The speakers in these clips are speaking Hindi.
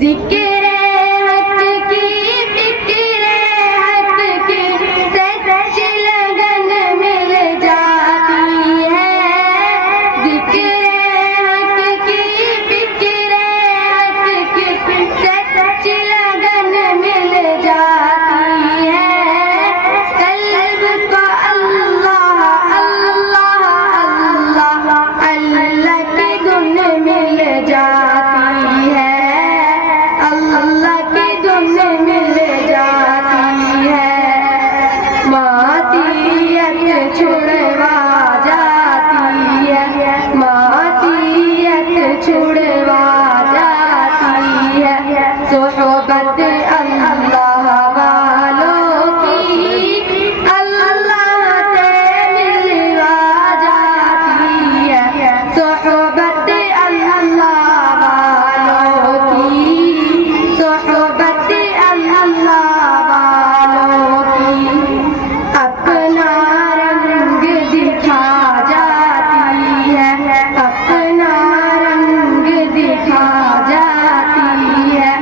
जिक्र हक की फिक्र हक की सच लगन मिल जाती है। जिक्र हक की फिक्र हक की सच लगन मिल जाती है। कल्ब को अल्लाह अल्लाह अल्लाह अल्लाह की धुन मिल जाती है। अल्लाह की धुन मिल जाती है। मासियत छुड़वा जाती है। मासियत छुड़वा जाती है। सोहबत अल्लाह वालों की अल्लाह से मिलवा जाती है। सोहबत अल्लाह वालों की सोहबत अल्लाह वालों की अपना रंग दिखा जाती है। अपना रंग दिखा जाती है।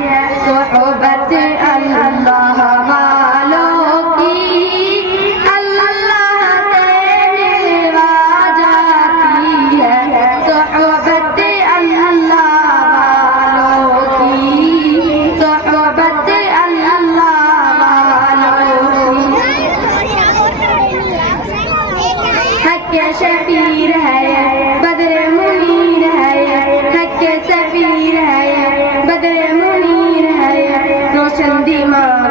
सोहबत अल्लाह वालों की अल्लाह से मिलवा जाती है। सोहबत अल्लाह वालों की सोहबत अल्लाह वालों की। हक शबीर है बदर मुनीर है। हक शबीर है बदर मुनीर है। रोशन दिमाग